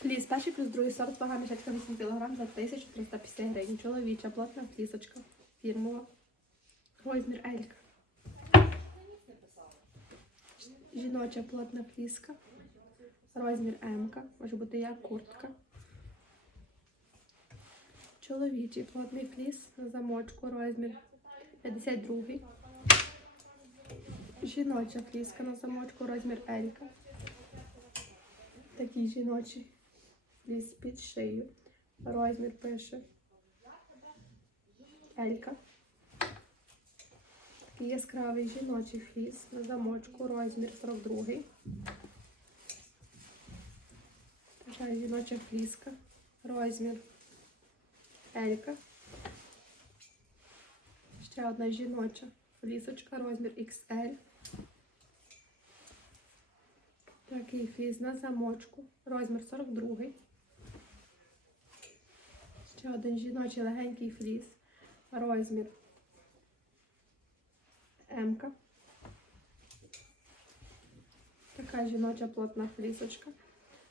Фліс, перший плюс другий сорт, вага мішечка 8 кг за 1350 гривень. Чоловіча, плотна флісочка. Фірмова. Розмір Елька. Жіноча плотна фліска. Розмір М. Може бути як куртка. Чоловічий плотний фліс на замочку. Розмір 52. Жіноча фліска на замочку. Розмір Елька. Такий жіночий фліс під шию. Розмір пише. Елька. Такий яскравий жіночий фліс на замочку. Розмір 42. Така жіноча фліска. Розмір Елька. Ще одна жіноча флісочка, розмір XL. Такий фліс на замочку, розмір 42. Ще один жіночий легенький фліс, розмір М. Така жіноча плотна флісочка,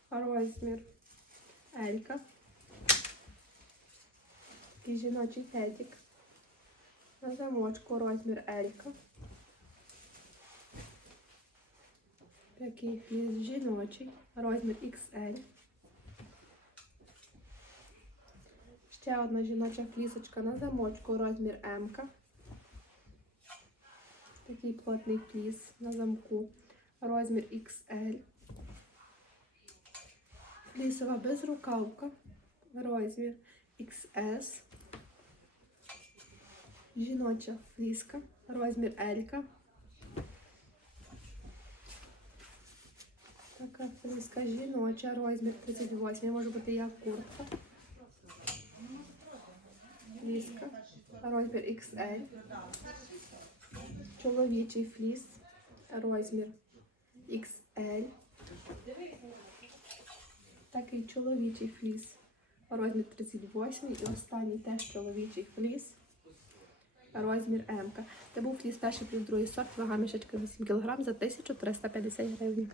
розмір L. Такий жіночий петик. На замочку розмір L. Такий фліс жіночий, розмір XL. Ще одна жіноча флісочка на замочку, розмір М. Такий плотний фліс на замку, розмір XL. Флісова безрукавка, розмір XS. Жіноча фліска, розмір L. Така фліска жіноча, розмір 38, може бути як куртка. Фліска, розмір XL. Чоловічий фліс, розмір XL. Такий чоловічий фліс, розмір 38 і останній теж чоловічий фліс. Розмір М. Це був фліс перший плюс другий сорт, вага мішечка 8 кг за 1350 гривень.